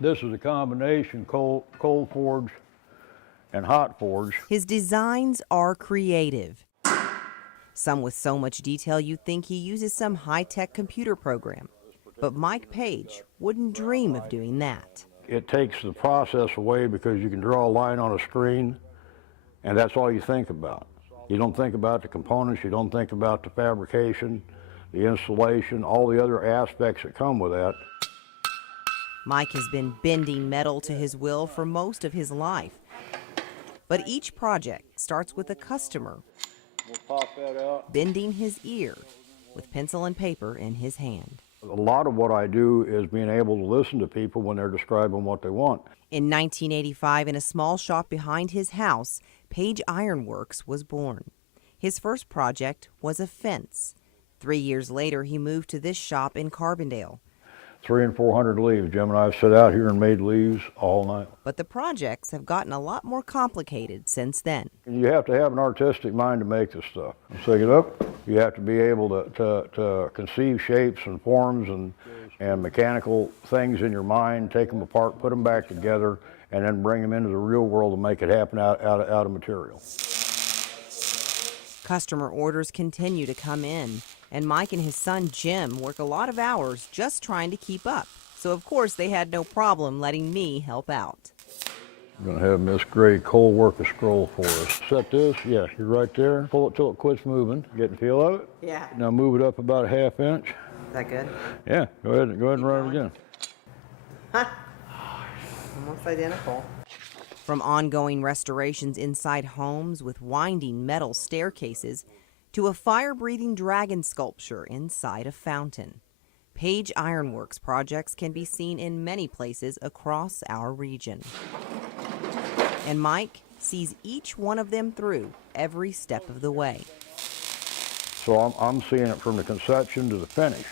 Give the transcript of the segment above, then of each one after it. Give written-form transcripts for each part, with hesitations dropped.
This is a combination cold forge and hot forge. His designs are creative. Some with so much detail you'd think he uses some high-tech computer program. But Mike Page wouldn't dream of doing that. It takes the process away because you can draw a line on a screen, and that's all you think about. You don't think about the components, you don't think about the fabrication, the installation, all the other aspects that come with that. Mike has been bending metal to his will for most of his life. But each project starts with a customer We'll pop that out. bending his ear with pencil and paper in his hand. A lot of what I do is being able to listen to people when they're describing what they want. In 1985, in a small shop behind his house, Page Ironworks was born. His first project was a fence. 3 years later, he moved to this shop in Carbondale. 300 and 400 leaves. Jim and I have sat out here and made leaves all night. But the projects have gotten a lot more complicated since then. You have to have an artistic mind to make this stuff. Take it up. You have to be able to conceive shapes and forms and mechanical things in your mind, take them apart, put them back together, and then bring them into the real world and make it happen out of material. Customer orders continue to come in, and Mike and his son Jim work a lot of hours just trying to keep up. So of course they had no problem letting me help out. I'm going to have Miss Gray cold work a scroll for us. Set this, yeah, you're right there. Pull it till it quits moving. Getting feel of it? Yeah. Now move it up about a ½ inch. Is that good? Yeah, go ahead and run it again. Almost identical. From ongoing restorations inside homes with winding metal staircases to a fire-breathing dragon sculpture inside a fountain, Page Ironworks projects can be seen in many places across our region. And Mike sees each one of them through every step of the way. So I'm seeing it from the conception to the finish.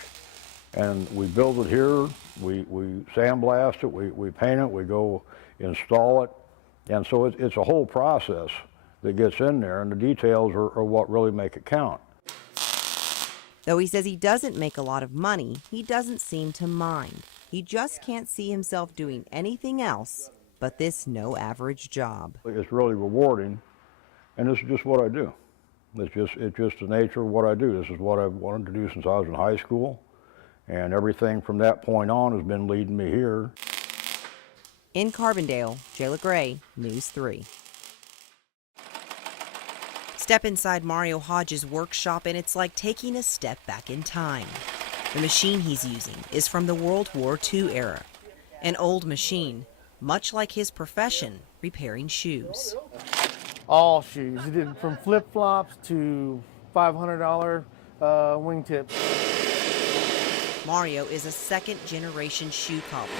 And we build it here, we sandblast it, we paint it, we go install it. And so it's a whole process that gets in there, and the details are what really make it count. Though he says he doesn't make a lot of money, he doesn't seem to mind. He just can't see himself doing anything else but this no-average job. It's really rewarding, and this is just what I do. It's just the nature of what I do. This is what I've wanted to do since I was in high school, and everything from that point on has been leading me here. In Carbondale, Jalah Gray, News 3. Step inside Mario Hodges' workshop and it's like taking a step back in time. The machine he's using is from the World War II era. An old machine, much like his profession, repairing shoes. All shoes. He did from flip-flops to $500 wingtips. Mario is a second-generation shoe cobbler.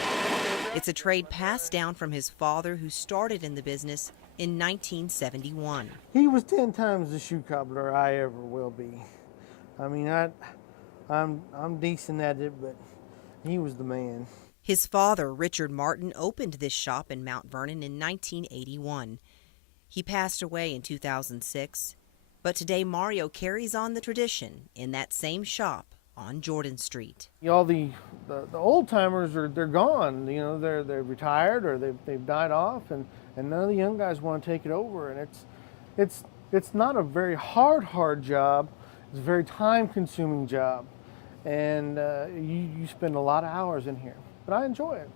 It's a trade passed down from his father, who started in the business in 1971. He was 10 times the shoe cobbler I ever will be. I mean, I'm decent at it, but he was the man. His father, Richard Martin, opened this shop in Mount Vernon in 1981. He passed away in 2006, but today Mario carries on the tradition in that same shop on Jordan Street. All the old timers they're gone. You know, they're retired or they've died off, and none of the young guys want to take it over. And it's not a very hard job. It's a very time-consuming job, and you spend a lot of hours in here. But I enjoy it.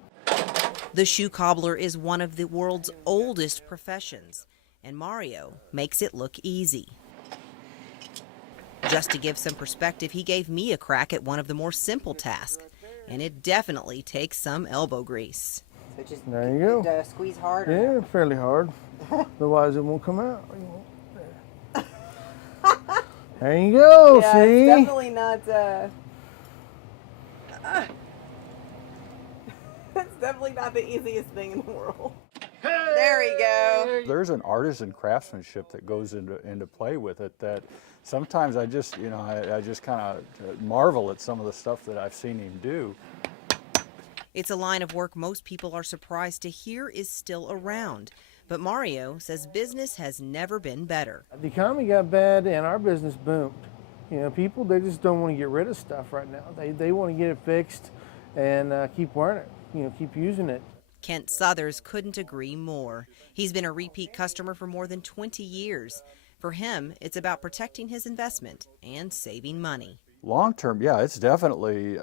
The shoe cobbler is one of the world's oldest professions, and Mario makes it look easy. Just to give some perspective, he gave me a crack at one of the more simple tasks, and it definitely takes some elbow grease. So just There you go. Squeeze hard? Yeah, fairly hard. Otherwise, it won't come out. There you go. Yeah, see? it's definitely not. It's definitely not the easiest thing in the world. There we go. There's an artisan craftsmanship that goes into play with it that sometimes I just, I just kind of marvel at some of the stuff that I've seen him do. It's a line of work most people are surprised to hear is still around. But Mario says business has never been better. The economy got bad and our business boomed. You know, people, they just don't want to get rid of stuff right now. They want to get it fixed and keep wearing it, keep using it. Kent Southers couldn't agree more. He's been a repeat customer for more than 20 years. For him, it's about protecting his investment and saving money. Long term, yeah, it's definitely,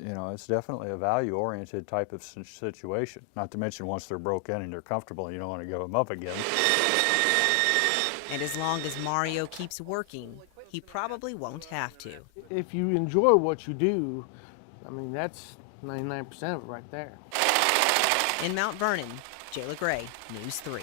it's definitely a value-oriented type of situation. Not to mention once they're broke in and they're comfortable, you don't want to give them up again. And as long as Mario keeps working, he probably won't have to. If you enjoy what you do, I mean, that's 99% of it right there. In Mount Vernon, Jalah Gray, News 3.